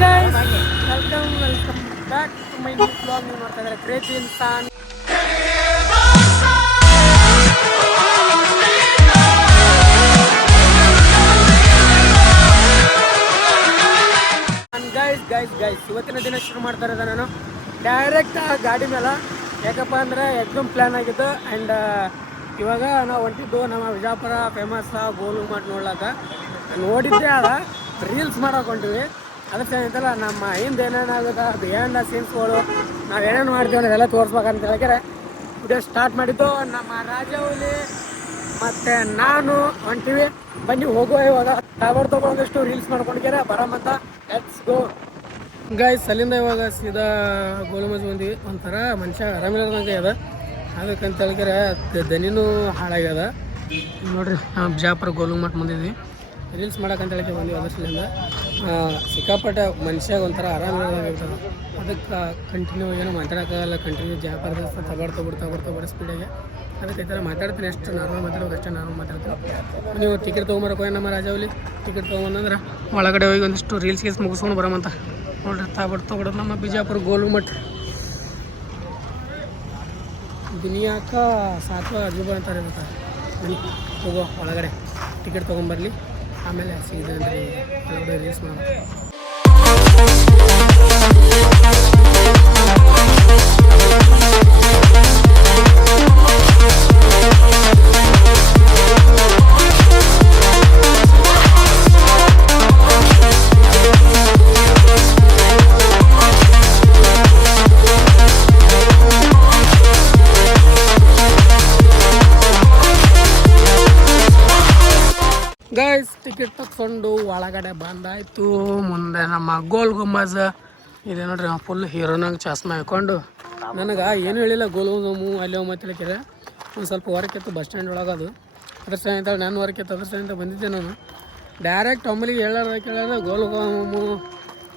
guys, welcome back to my new vlog. ನೀವು ನೋಡ್ತಾ ಇದ್ದಾರೆ ಕ್ರೇಜಿ ಇನ್ಸಾನ್. ಗೈಸ್ ಇವತ್ತಿನ ದಿನ ಶುರು ಮಾಡ್ತಾ ಇರೋದು ನಾನು ಡೈರೆಕ್ಟ್ ಗಾಡಿ ಮೇಲೆ. ಯಾಕಪ್ಪ ಅಂದರೆ ಎಕ್ದಮ್ ಪ್ಲ್ಯಾನ್ ಆಗಿದ್ದು. ಆ್ಯಂಡ್ ಇವಾಗ ನಾವು ಹೊಂಟಿದ್ದು ನಮ್ಮ ವಿಜಯಪುರ ಫೇಮಸ್ ಗೋಲು ಮಠ ನೋಡ್ಲಾಕ. ನೋಡಿದ್ದೆ ಅದ ರೀಲ್ಸ್ ಮಾಡೋಕೆ ಹೊಂಟಿವಿ. ಅದಕ್ಕೆ ಏನಂತಲ್ಲ ನಮ್ಮ ಹಿಂದೆ ಏನೇನಾಗುತ್ತೆ ಬಿಹೈಂಡ್ ದ ಸೀನ್ಸ್ಗಳು ನಾವು ಏನೇನು ಮಾಡ್ತೀವಿ ಅನ್ನೋದೆಲ್ಲ ತೋರಿಸ್ಬೇಕಂತ ಹೇಳಿದ್ರೆ ವಿಡಿಯೋ ಸ್ಟಾರ್ಟ್ ಮಾಡಿದ್ದು. ನಮ್ಮ ರಾಜವಲಿ ಮತ್ತು ನಾನು ಹೊಂಟಿವಿ. ಬನ್ನಿ ಹೋಗುವ. ಇವಾಗ ಟವರ್ ತೊಗೊಂಡಷ್ಟು ರೀಲ್ಸ್ ಮಾಡ್ಕೊಂಡಿದ್ದಾರೆ ಬರಮಂತ. Let's go guys. ಅಲ್ಲಿಂದ ಇವಾಗ ಸೀದಾ ಗೋಲುಮಜ್ ಬಂದ್ವಿ. ಒಂಥರ ಮನುಷ್ಯ ಆರಾಮಿರೋದಂಗೆ ಅದ. ಅದಕ್ಕಂತ ಹೇಳಿದ್ರೆ ದನಿನೂ ಹಾಳಾಗ್ಯದ ನೋಡ್ರಿ. ನಾವು ಬಿಜಾಪುರ ಗೋಲುಮಠ ಬಂದಿದ್ವಿ ರೀಲ್ಸ್ ಮಾಡೋಕ್ಕಂತ ಹೇಳಕ್ಕೆ ಬಂದ್ವಿ. ಅದರ್ಸಲಿಂದ ಸಿಕ್ಕಾಪಟ್ಟೆ ಮನುಷ್ಯಾಗ ಒಂಥರ ಆರಾಮಿರೋದಂಗೆ ಇರ್ತದೆ. ಅದಕ್ಕೆ ಕಂಟಿನ್ಯೂ ಏನೋ ಮಾತಾಡೋಕ್ಕಾಗಲ್ಲ. ಕಂಟಿನ್ಯೂ ಜಬರ್ದಸ್ತ್ ತಗೊಡ್ತಾ ಸ್ಪೀಡಾಗೆ. ಅದಕ್ಕೆ ಈ ಥರ ಮಾತಾಡ್ತೀನಿ. ಎಷ್ಟು ನಾರ್ಮಲ್ ಮಾತಾಡೋದು ಅಷ್ಟೇ ನಾರ್ಮಲ್ ಮಾತಾಡ್ತೀನಿ. ನೀವು ಟಿಕೆಟ್ ತೊಗೊಂಬರಕ್ಕೆ ಹೋಗಿ ನಮ್ಮ ರಾಜವಲಿ ಟಿಕೆಟ್ ತೊಗೊಂಬಂದ್ರೆ ಒಳಗಡೆ ಹೋಗಿ ಒಂದಿಷ್ಟು ರೀಲ್ಸ್ ಮುಗಿಸ್ಕೊಂಡು ಬರೋಮಂತ ನೋಡ್ರಿ. ತಗೊಡೋದು ನಮ್ಮ ಬಿಜಾಪುರ ಗೋಲುಮಠ ದುನಿಯಾಕ ಸಾತ್ವ ಅಜೂಬ ಅಂತಾರೆ. ಗೊತ್ತಾ? ಹೋಗೋ ಒಳಗಡೆ ಟಿಕೆಟ್ ತೊಗೊಂಬರಲಿ, ಆಮೇಲೆ ಸಿಗಿದೆ ಅಂತ ಒಳಗಡೆ ರೀಲ್ಸ್ ಮಾಡೋದು. ಗೈಸ್ ಟಿಕೆಟ್ ತಗೊಂಡು ಒಳಗಡೆ ಬಂದಾಯಿತು. ಮುಂದೆ ನಮ್ಮ ಗೋಲ್ ಗುಂಬಾಜ್ ಇದೆ ನೋಡ್ರಿ. ಫುಲ್ ಹೀರೋನಾಗ ಚಸ್ಮಾ ಹಾಕ್ಕೊಂಡು ನನಗೆ ಏನು ಹೇಳಿಲ್ಲ. ಗೋಲ್ ಗುಂಬು ಅಲ್ಲಿ ಮತ್ತೆ ಹೇಳ್ಕಿರ ಒಂದು ಸ್ವಲ್ಪ ವರ್ಕ್ ಇತ್ತು ಬಸ್ ಸ್ಟ್ಯಾಂಡ್ ಒಳಗದು. ಅದ್ರ ಸಹಿತ ನಾನು ವರ್ಕ್ ಇತ್ತು. ಅದ್ರ ಸಹಿತ ಬಂದಿದ್ದೆ ನಾನು ಡೈರೆಕ್ಟ್ ಒಮ್ಮಲಿಗೆ ಕೇಳೋದು ಗೋಲ್ ಗುಂಬು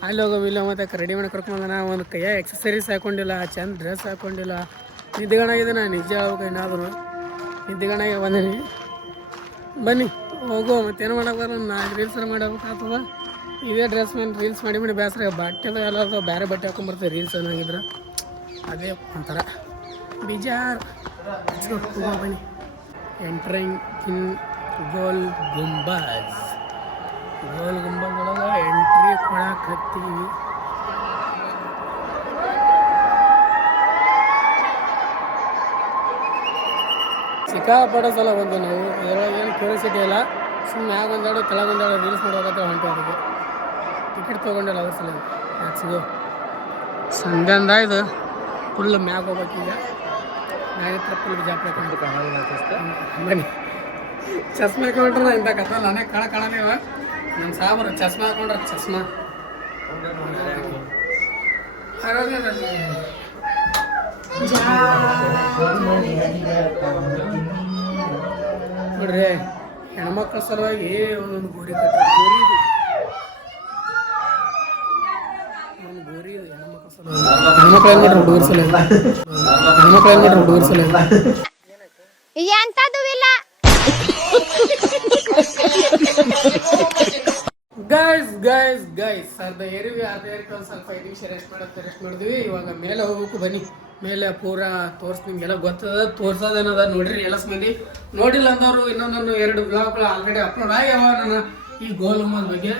ಅಲ್ಲಿ ಹೋಗೋ ಇಲ್ಲ ಮತ್ತೆ ರೆಡಿ ಮಾಡಿ ಕರ್ಕೊಂಡು. ನಾನು ಒಂದು ಕೈಯ ಎಕ್ಸಸರೀಸ್ ಹಾಕ್ಕೊಂಡಿಲ್ಲ, ಚೆಂದ ಡ್ರೆಸ್ ಹಾಕ್ಕೊಂಡಿಲ್ಲ. ನಿದ್ದೆಗಣಾಗಿದೆ. ನಾನು ನಿಜ ಆಗ್ಬೇಕು. ಏನಾದರೂ ನಿದ್ದೆಗಣಾಗೆ ಬಂದೀನಿ. ಬನ್ನಿ ಹೋಗೋ. ಮತ್ತೇನು ಮಾಡೋಕೆ ಬರಲ್ಲ. ನಾನು ರೀಲ್ಸ್ ಮಾಡಬೇಕಾಗ್ತದ. ಇದೇ ಡ್ರೆಸ್ ಮೇಲೆ ರೀಲ್ಸ್ ಮಾಡಿ ಬೇಸರ. ಬಟ್ಟೆದು ಎಲ್ಲ ಬೇರೆ ಬಟ್ಟೆ ಹಾಕೊಂಡ್ಬರ್ತೀವಿ ರೀಲ್ಸ್ ಏನಾಗಿದ್ರೆ. ಅದೇ ಒಂಥರ ಬಿಜಾರ್. ಹೋಗೋ ಬನ್ನಿ. ಎಂಟ್ರಿಂಗ್ ಇನ್ ಗೋಲ್ ಗುಂಬಾಜ್. ಗೋಲ್ ಗುಂಬಾಜ್ ಒಳಗೆ ಎಂಟ್ರಿ ಕೊಡಕ್ಕೆ ಹತ್ತೀವಿ. ಸಿಕ್ಕಾಪಟ್ಟೆ ಸಲ ಬಂದು ನಾವು ಇದರೊಳಗೆ ಏನು ಕ್ಯೂರಿಯಾಸಿಟಿ ಇಲ್ಲ. ಸುಮ್ಮನೆ ಮ್ಯಾಗೊಂದಾಡು ಕೆಳಗೊಂದಾಡು ರೀಲ್ಸ್ ಮಾಡೋಕತ್ತೆ ಹೊಂಟು. ಅದಕ್ಕೆ ಟಿಕೆಟ್ ತೊಗೊಂಡಿಲ್ಲ ಅದ್ರ ಸಲ. ಮ್ಯಾಕ್ಸಿಗೋ ಸಂಡೆಂದ ಇದು ಫುಲ್ ಮ್ಯಾಗ ಹೋಗ್ಬೇಕೀಗ. ಮ್ಯಾಗ ಫುಲ್ ಬಿಜಾಪುರ ಬನ್ನಿ. ಚಸ್ಮಾ ಹಾಕೊಂಡ್ರೆ ಇಂಥ ಕಥೆ ನಾನೇ ಕಾಣಲೇವ. ನಮ್ಮ ಸಾಬರು ಚಸ್ಮಾ ಹಾಕೊಂಡ್ರೆ ಚಸ್ಮಾ ನೋಡ್ರಿ. ಹೆಣ್ಮಕ್ಳ ಸಲುವಾಗಿ ಒಂದೊಂದು ಗೋರಿ ಗೋರಿ ಇದೆ ಹೆಣ್ಮಕ್ಳ ಸಲುವಾಗಿ. ಹೆಣ್ಮಕ್ಳು ಏನು ಮಾಡ್ರಿ ಹುಡುಗರ ಸಲುವಾಗಿ. ಗೈಸ್ ಅರ್ಧ ಏರಿವಿ. ಒಂದು ಸ್ವಲ್ಪ 5 ನಿಮಿಷ ರೆಸ್ಟ್ ಮಾಡಿದ್ವಿ. ಇವಾಗ ಮೇಲೆ ಹೋಗ್ಬೇಕು. ಬನ್ನಿ ಮೇಲೆ ಪೂರಾ ತೋರಿಸಿ. ನಿಮ್ಗೆಲ್ಲ ಗೊತ್ತದ ತೋರ್ಸೋದೇನದ ನೋಡ್ರಿ. ಎಲ್ಲ ಮಂದಿ ನೋಡಿಲ್ಲ ಅಂದವರು ಇನ್ನೊಂದೊಂದು 2 ಬ್ಲಾಗ್ಗಳು ಆಲ್ರೆಡಿ ಅಪ್ಲೋಡ್ ಆಗ್ಯಾವ ನನ್ನ ಈ ಗೋಲ್ ಗುಂಬಾಜ್ ಬಗ್ಗೆ.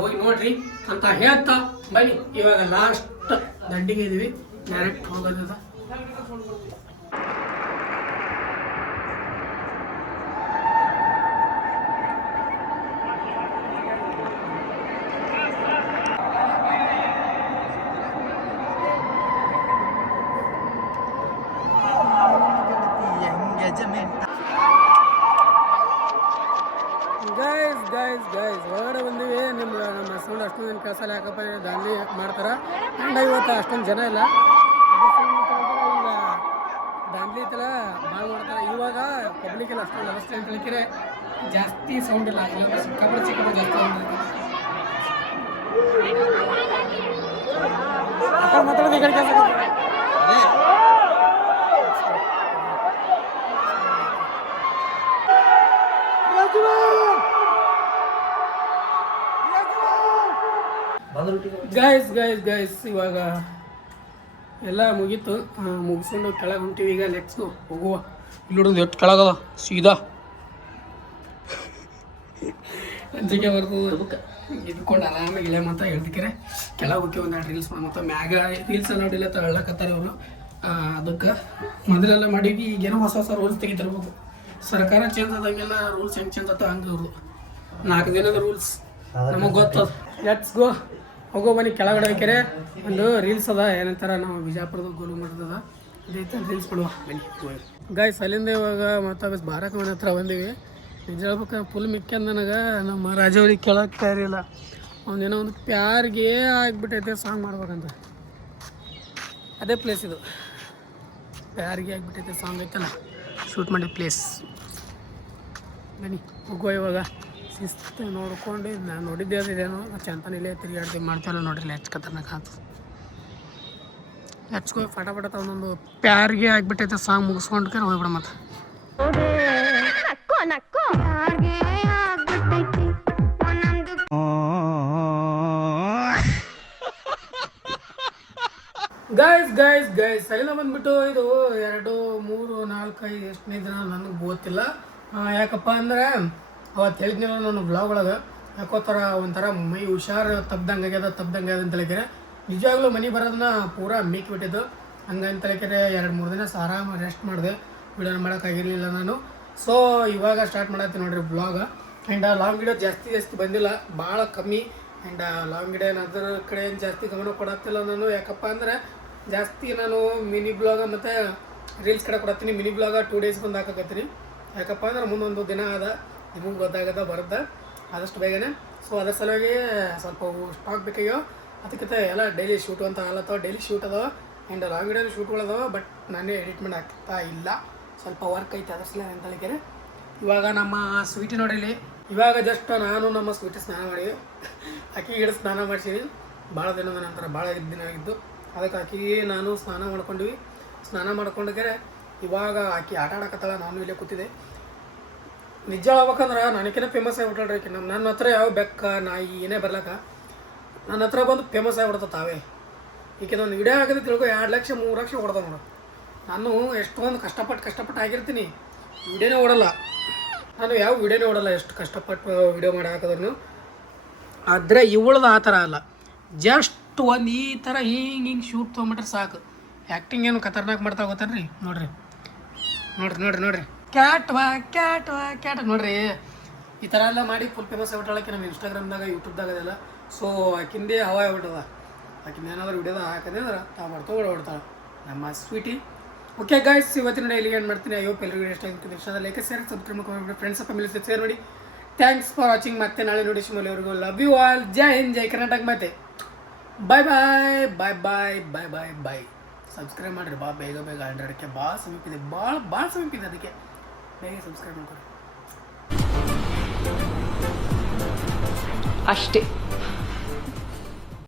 ಹೋಗಿ ನೋಡ್ರಿ ಅಂತ ಹೇಳ್ತಾ ಬನ್ನಿ. ಇವಾಗ ಲಾಸ್ಟ್ ದಂಡಿಗೆ ಇದೀವಿ. ಡೈರೆಕ್ಟ್ ಹೋಗೋದ. ಗೈಸ್ ಹೊರಗಡೆ ಬಂದೀವಿ. ನಮ್ಮ ಸೌಂಡ್ ಅಷ್ಟೊಂದು ಕೆಲಸಲ್ಲ. ಯಾಕಪ್ಪ ದಾಂಡಿ ಮಾಡ್ತಾರೆ. ಆ್ಯಂಡ್ ಇವತ್ತು ಅಷ್ಟೊಂದು ಜನ ಇಲ್ಲ. ಈಗ ದಾಂಡಿ ಐತಲ್ಲ ಭಾಳ ಮಾಡ್ತಾರೆ. ಇವಾಗ ಪಬ್ಲಿಕ್ ಎಲ್ಲ ಅಷ್ಟೊಂದು ವ್ಯವಸ್ಥೆ ಅಂತ ಹೇಳಿದ್ರೆ ಜಾಸ್ತಿ ಸೌಂಡ್ ಇಲ್ಲ. ಇಲ್ಲ ಸಿಕ್ಕಾಪಟ್ಟೆ ಜಾಸ್ತಿ ಸೌಂಡ್ ಮಾತಾಡೋದು ಈ ಕಡೆ ಕೆಲಸ. ಗೈಸ್ ಇವಾಗ ಎಲ್ಲ ಮುಗೀತು. ಮುಗಿಸ್ಕೊಂಡು ಕೆಳಗೆ ಹೊಂಟಿವಿ. ಈಗ ಲೆಟ್ಸ್ ಹೋಗುವ. ಇಲ್ಲಿ ನೋಡೋದು ಎಷ್ಟು ಕೆಳಗದ ಸೀದಾ ಅಂಜಿಕೆ ಬರ್ತದೆ. ಇದ್ಕೊಂಡು ಆರಾಮಾಗಿ ಇಳೆ ಮತ್ತು ಹೇಳ್ತಿಕ್ರೆ ಕೆಳಗೆ ಹೋಗಿ ಒಂದೆರಡು ರೀಲ್ಸ್ ಮತ್ತು ಮ್ಯಾಗ ರೀಲ್ಸ್ ನೋಡಿಲ್ಲ ಹೇಳಕತ್ತಾರೆ ಅವರು. ಅದಕ್ಕೆ ಮೊದಲೆಲ್ಲ ಮಾಡೀವಿ. ಈಗೇನೋ ಹೊಸ ಹೊಸ ರೂಲ್ಸ್ ತೆಗಿತಿರ್ಬೇಕು. ಸರ್ಕಾರ ಚೇಂಜ್ ಆದಂಗೆಲ್ಲ ರೂಲ್ಸ್ ಹೆಂಗೆ ಚೇಂಜ್ ಆಗ್ತಾವೆ ಹಂಗೆ ಅವರು 4 ದಿನದ ರೂಲ್ಸ್ ನಮಗೆ ಗೊತ್ತದ. ಲೆಟ್ಸ್ ಗೋ ಹೋಗೋ ಬನ್ನಿ. ಕೆಳಗಡೆ ಹೋಗ್ಯಾರೆ ಒಂದು ರೀಲ್ಸ್ ಅದ ಏನಂತಾರೆ ನಾವು ಬಿಜಾಪುರದ ಗೋಲು ಮಾಡಿದ ಅದೈತೆ ರೀಲ್ಸ್ ಕೊಡುವ ಬನ್ನಿ ಗೈಸ್. ಅಲ್ಲಿಂದ ಇವಾಗ ಮತ್ತೆ ಬಾರಕ ಮನೆ ಹತ್ರ ಬಂದೀವಿ. ನಿಜ ಹೇಳ್ಬೇಕು ಫುಲ್ ಮಿಕ್ಕಂದು ನನಗೆ ನಮ್ಮ ರಾಜವ್ರಿಗೆ ಕೇಳೋಕ್ಕೆ ತಯಾರಿಲ್ಲ. ಅವನೇನೋ ಒಂದು ಪ್ಯಾರ್ಗೆ ಆಗಿಬಿಟ್ಟೈತೆ ಸಾಂಗ್ ಮಾಡ್ಬೇಕಂತ. ಅದೇ ಪ್ಲೇಸ್ ಇದು ಪ್ಯಾರ್ಗೆ ಆಗಿಬಿಟ್ಟೈತೆ ಸಾಂಗ್ ಐತಲ್ಲ ಶೂಟ್ ಮಾಡಿ ಪ್ಲೇಸ್. ಬನ್ನಿ ಹೋಗುವ ಇವಾಗ. ಶಿಸ್ತು ನೋಡ್ಕೊಂಡು ನಾನು ನೋಡಿದ್ದೆ ಅದೇನೋ ಚಂತನ ಇಲ್ಲೇ ತಿರುಗಾಡ್ತೀವಿ ಮಾಡ್ತಾರಲ್ಲ ನೋಡ್ರಿ ಹೆಚ್ಚು ಖತರ್ನಾಕ್ ಆಗ್ತದೆ. ಹೆಚ್ಚು ಫಟಾಫಟ ಒಂದೊಂದು ಪ್ಯಾರ್ಗೆ ಆಗಿಬಿಟ್ಟೈತೆ ಸಾಂಗ್ ಮುಗಿಸ್ಕೊಂಡು ಹೋಗ್ಬಿಡ ಮತ್ತೆ. ಗೈಸ್ ಅಲ್ಲಿಂದ ಬಂದ್ಬಿಟ್ಟು ಇದು 2 3 4 5 ಎಷ್ಟನೇ ದಿನ ನನಗೆ ಗೊತ್ತಿಲ್ಲ. ಯಾಕಪ್ಪ ಅಂದ್ರೆ ಅವತ್ತು ಹೇಳಿದ್ನಿಲ್ಲ ನಾನು ಬ್ಲಾಗ್ ಒಳಗೆ ಯಾಕೋ ಥರ ಒಂಥರ ಮೈ ಹುಷಾರು ತಬ್ದಂಗೆ ಆಗ್ಯದ ಅಂತ ಹೇಳಿಕೆರೆ. ನಿಜವಾಗ್ಲೂ ಮನೆ ಬರೋದನ್ನ ಪೂರಾ ಮೀಕ್ಬಿಟ್ಟಿದ್ದು. ಹಂಗಂತ ಹೇಳಿಕೆರೆ 2-3 ದಿನ ಆರಾಮ ರೆಸ್ಟ್ ಮಾಡಿದೆ. ವಿಡಿಯೋನ ಮಾಡೋಕ್ಕಾಗಿರಲಿಲ್ಲ ನಾನು. ಸೊ ಇವಾಗ ಸ್ಟಾರ್ಟ್ ಮಾಡತ್ತೀನಿ ನೋಡ್ರಿ ಬ್ಲಾಗ. ಆ್ಯಂಡ್ ಲಾಂಗ್ ವಿಡಿಯೋ ಜಾಸ್ತಿ ಬಂದಿಲ್ಲ, ಭಾಳ ಕಮ್ಮಿ. ಆ್ಯಂಡ್ ಲಾಂಗ್ ವಿಡಿಯೋ ಅದ್ರ ಕಡೆ ಜಾಸ್ತಿ ಗಮನ ಕೊಡತ್ತಿಲ್ಲ ನಾನು. ಯಾಕಪ್ಪ ಅಂದರೆ ಜಾಸ್ತಿ ನಾನು ಮಿನಿ ಬ್ಲಾಗ ಮತ್ತು ರೀಲ್ಸ್ ಕಡೆ ಕೊಡತ್ತೀನಿ. ಮಿನಿ ಬ್ಲಾಗ 2 ಡೇಸ್ ಬಂದು ಹಾಕಕತ್ತೀನಿ. ಯಾಕಪ್ಪ ಅಂದ್ರೆ ಮುಂದೊಂದು ದಿನ ಆದ ನಿಮಗೆ ಗೊತ್ತಾಗದ ಬರುತ್ತೆ ಆದಷ್ಟು ಬೇಗನೆ. ಸೊ ಅದ್ರ ಸಲುವಾಗಿ ಸ್ವಲ್ಪ ಸ್ಟಾಕ್ ಬೇಕಾಗ್ಯೋ. ಅದಕ್ಕಿಂತ ಎಲ್ಲ ಡೈಲಿ ಶೂಟು ಅಂತ ಅಲ್ಲತ್ತವ, ಡೈಲಿ ಶೂಟ್ ಅದಾವ. ಆ್ಯಂಡ್ ಲಾಂಗ್ ವಿಡಿಯೋ ಶೂಟ್ಗಳದಾವ. ಬಟ್ ನಾನೇ ಎಡಿಟ್ಮೆಂಟ್ ಆಗ್ತಾ ಇಲ್ಲ, ಸ್ವಲ್ಪ ವರ್ಕ್ ಐತೆ ಅದ್ರ ಸಲ ಅಂತ ಹೇಳಿಕೆರೆ. ಇವಾಗ ನಮ್ಮ ಸ್ವೀಟಿ ನೋಡಿಲಿ ಇವಾಗ ಜಸ್ಟ್ ನಾನು ನಮ್ಮ ಸ್ವೀಟಿ ಸ್ನಾನ ಮಾಡಿವಿ. ಆಕೆಗೆ ಹಿಡಿದು ಸ್ನಾನ ಮಾಡಿಸಿವಿ. ಭಾಳ ದಿನದ ನಂತರ ಭಾಳ ದಿನ ಆಗಿದ್ದು. ಅದಕ್ಕೆ ಆಕೆಗೆ ನಾನು ಸ್ನಾನ ಮಾಡ್ಕೊಂಡ್ವಿ. ಸ್ನಾನ ಮಾಡ್ಕೊಂಡ್ರೆ ಇವಾಗ ಆಕೆ ಆಟ ಆಡಕತ್ತಾಳ, ನಾನು ಇಲ್ಲೇ ಕೂತಿದ್ದೆ. ನಿಜ ಹೇಳ್ಬೇಕಂದ್ರೆ ನನಗೇನೆ ಫೇಮಸ್ ಆಗಿಬಿಟ್ಟಾಳ್ರಿ ಆಕೆ. ನನ್ನ ಹತ್ರ ಯಾವ ಬೆಕ್ಕ ನಾಯಿ ಏನೇ ಬರ್ಲಕ್ಕ ನನ್ನ ಹತ್ರ ಬಂದು ಫೇಮಸ್ ಆಗಿಬಿಡ್ತ ತಾವೇ. ಈಗ ನಾನು ವಿಡಿಯೋ ಹಾಕಿದ್ರೆ ತಿಳ್ಕೊ 2 ಲಕ್ಷ 3 ಲಕ್ಷ ಹೊಡೆದ ನೋಡು. ನಾನು ಎಷ್ಟೊಂದು ಕಷ್ಟಪಟ್ಟು ಆಗಿರ್ತೀನಿ. ವಿಡಿಯೋನೇ ಓಡಲ್ಲ ನಾನು, ಯಾವ ವಿಡಿಯೋನೇ ಓಡಲ್ಲ ಎಷ್ಟು ಕಷ್ಟಪಟ್ಟು ವಿಡಿಯೋ ಮಾಡಿ ಹಾಕಿದ್ರು. ಆದರೆ ಇವಳದು ಆ ಥರ ಅಲ್ಲ. ಜಸ್ಟ್ ಒಂದು ಈ ಥರ ಹಿಂಗೆ ಶೂಟ್ ತೊಗೊಂಬಿಟ್ರೆ ಸಾಕು. ಆ್ಯಕ್ಟಿಂಗ್ ಏನು ಖತರ್ನಾಕ್ ಮಾಡ್ತಾ ಹೋಗ್ತಾನೆ ರೀ. ನೋಡ್ರಿ ಕ್ಯಾಟ್ ನೋಡ್ರಿ. ಈ ಥರ ಎಲ್ಲ ಮಾಡಿ ಫುಲ್ ಫೇಮಸ್ ಆಗ್ಬಿಟ್ಟಾಳಕ್ಕೆ ನಮ್ಮ ಇನ್ಸ್ಟಾಗ್ರಾಮ್ದಾಗ ಯೂಟ್ಯೂಬ್ದಾಗ ಅದೆಲ್ಲ. ಸೊ ಆಕಿಂದೇ ಹವಾ ಆಗ್ಬಿಟ್ಟದ. ಆಕಿಂದ ಏನಾದರೂ ವಿಡಿಯೋದಾಗ ಹಾಕಿದೆ ಅಂದ್ರೆ ತಾವು ಓಡ್ತಾಳೆ ನಮ್ಮ ಸ್ವೀಟಿ. ಓಕೆ ಗೈಸ್, ಇವತ್ತಿನ ಇಲ್ಲಿಗೆ ಏನು ಮಾಡ್ತೀನಿ. ಅಯ್ಯೋ ಎಲ್ಲರಿಗೂ ಇಷ್ಟ ಆಗ್ತೀನಿ. ಇಷ್ಟ ಲೈಕ್ ಶೇರ್ ಸಬ್ಸ್ಕ್ರೈಬ್ ಮಾಡ್ಕೊಂಡು ಫ್ರೆಂಡ್ಸ್ ಫ್ಯಾಮಿಲಿ ಶೇರ್ ಮಾಡಿ. Thanks for watching. ಮತ್ತೆ ನಾಳೆ ನೋಡಿ ಶಿವಮೊಗ್ಗವರೆಗೂ ಲವ್ ಯು ಆಲ್. ಜೈ ಹಿಂದ್, ಜೈ ಕರ್ನಾಟಕ. ಮತ್ತೆ ಬಾಯ್. ಸಬ್ಸ್ಕ್ರೈಬ್ ಮಾಡಿರಿ ಬೇಗ 100ಕ್ಕೆ ಭಾಳ ಸಮೀಪಿದೆ, ಭಾಳ ಸಮೀಪಿದೆ. ಅದಕ್ಕೆ ಬೇಗ ಸಬ್ಸ್ಕ್ರೈಬ್ ಮಾಡ್ಕೊಡಿ ಅಷ್ಟೇ.